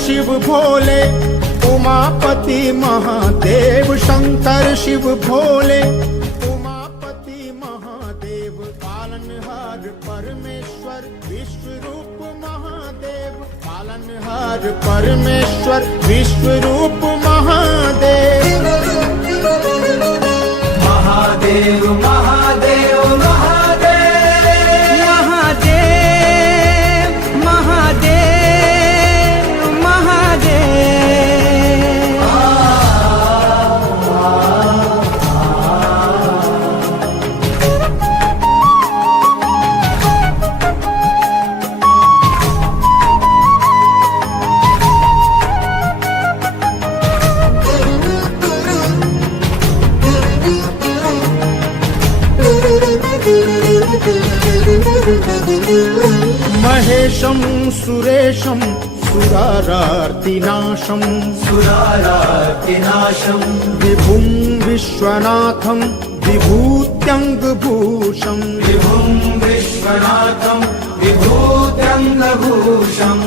शिव भोले उमापति महादेव, शंकर शिव भोले उमापति महादेव, पालनहार परमेश्वर विश्वरूप महादेव, पालनहार परमेश्वर विश्वरूप महादेव। महादेव महादेव महेशं सुरेशं सुरारार्तिनाशं, सुरारार्तिनाशं विभुं विश्वनाथं विभूत्यङ्गभूषं, विभुं विश्वनाथं विभूत्यङ्गभूषं,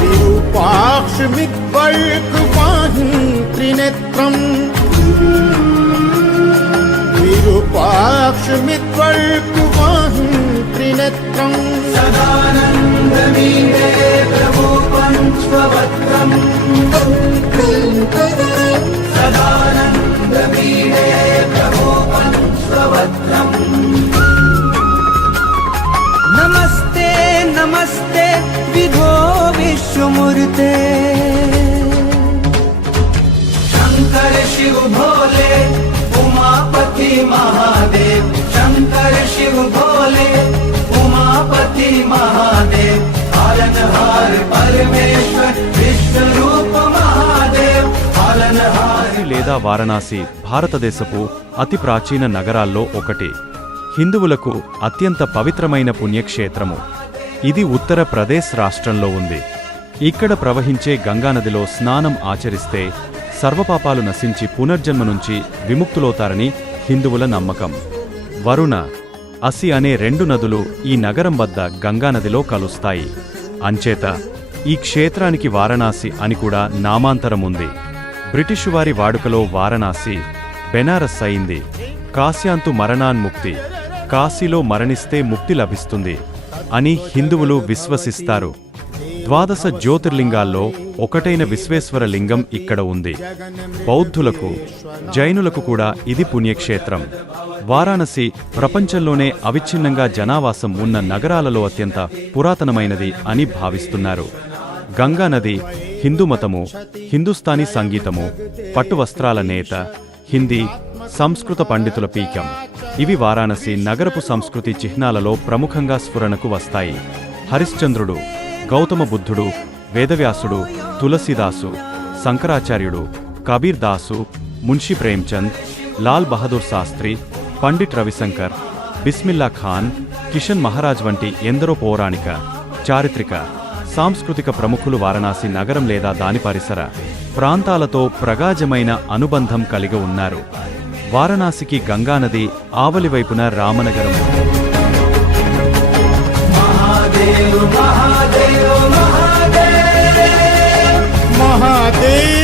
विरूपाक्षमिद्वर्कवाहिं त्रिनेत्रं, विरूपाक्षमिद्वर्कवाहिं त्रिनेत्रं, सदानन्दमीडे प्रभु पञ्चवक्त्रम्, सदानन्दमीडे प्रभु पञ्चवक्त्रम्। नमस्ते नमस्ते विभो विश्वमूर्ते, शंकर शिव भोले उमापति महादेव, शंकर शिव भोले उमापति महादेव, पालनहार परमेश्वर विश्वरूप महादेव, पालनहार। లేదా వారణాసి భారతదేశపు అతి ప్రాచీన నగరాల్లో ఒకటి. హిందువులకు అత్యంత పవిత్రమైన పుణ్యక్షేత్రము. ఇది ఉత్తరప్రదేశ్ రాష్ట్రంలో ఉంది. ఇక్కడ ప్రవహించే గంగానదిలో స్నానం ఆచరిస్తే సర్వపాపాలు నశించి పునర్జన్మ నుంచి విముక్తులవుతారని హిందువుల నమ్మకం. వరుణ, అసి అనే రెండు నదులు ఈ నగరం వద్ద గంగానదిలో కలుస్తాయి. అంచేత ఈ క్షేత్రానికి వారణాసి అని కూడా నామాంతరముంది. బ్రిటిషు వారి వాడుకలో వారణాసి బెనారస్ అయింది. కాశ్యాంతు మరణాన్ముక్తి, కాశీలో మరణిస్తే ముక్తి లభిస్తుంది అని హిందువులు విశ్వసిస్తారు. 12 జ్యోతిర్లింగాల్లో ఒకటైన విశ్వేశ్వర లింగం ఇక్కడ ఉంది. బౌద్ధులకు, జైనులకు కూడా ఇది పుణ్యక్షేత్రం. వారాణసి ప్రపంచంలోనే అవిచ్ఛిన్నంగా జనావాసం ఉన్న నగరాలలో అత్యంత పురాతనమైనది అని భావిస్తున్నారు. గంగానది హిందూమతము, హిందుస్థానీ సంగీతము, పట్టువస్త్రాల నేత, హిందీ, సంస్కృత పండితుల పీఠం ఇవి వారాణసి నగరపు సంస్కృతి చిహ్నాలలో ప్రముఖంగా స్ఫురణకు వస్తాయి. హరిశ్చంద్రుడు, గౌతమ బుద్ధుడు, వేదవ్యాసుడు, తులసీదాసు, శంకరాచార్యుడు, కబీర్ దాసు, మున్షి ప్రేమ్చంద్, లాల్ బహదూర్ శాస్త్రి, పండిట్ రవిశంకర్, బిస్మిల్లా ఖాన్, కిషన్ మహారాజ్ వంటి ఎందరో పౌరాణిక, చారిత్రక, సాంస్కృతిక ప్రముఖులు వారణాసి నగరం లేదా దాని పరిసర ప్రాంతాలతో ప్రగాఢమైన అనుబంధం కలిగి ఉన్నారు. వారణాసికి గంగానది ఆవలివైపున రామనగరం. महादेव